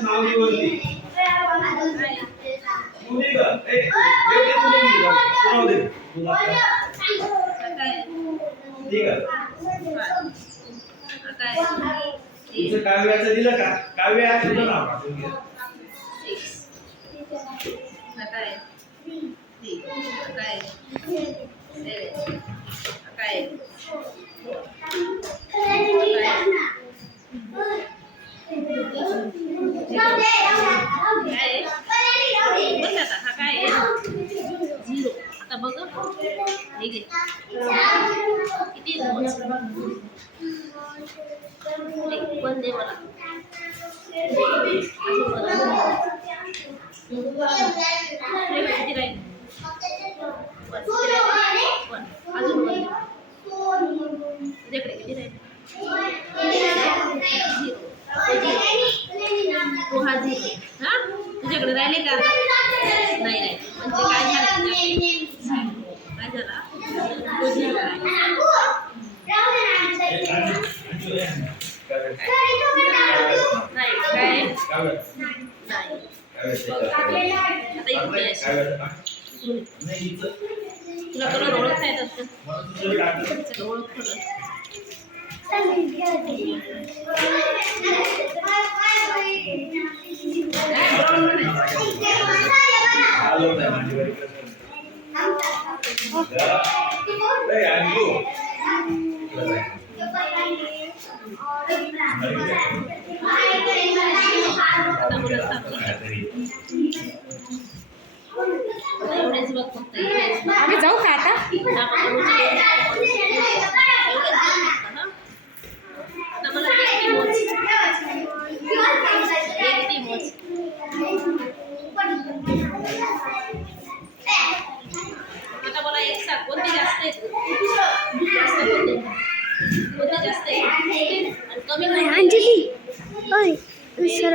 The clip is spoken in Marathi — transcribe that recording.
नाव निवडली तू नाही का ए, बेटे तू नाही गेली जाऊ. दे. ठीक आहे तुझं काव्याचं दिलं का काव्य तुझं नाव टाकून घे हे घे किती पण दे मला हे किती राहील वन. किती राहील? वन. अजून वन. तुझ्याकडे किती राहील झिरो तो हा तुझ्याकडे राहिले का नाही नाही म्हणजे काय झालं? काय झाला. नाही. तुला कलर ओळखता येतात ओळख आम्ही जाऊ का आता? जास्त? अंजली ओय सर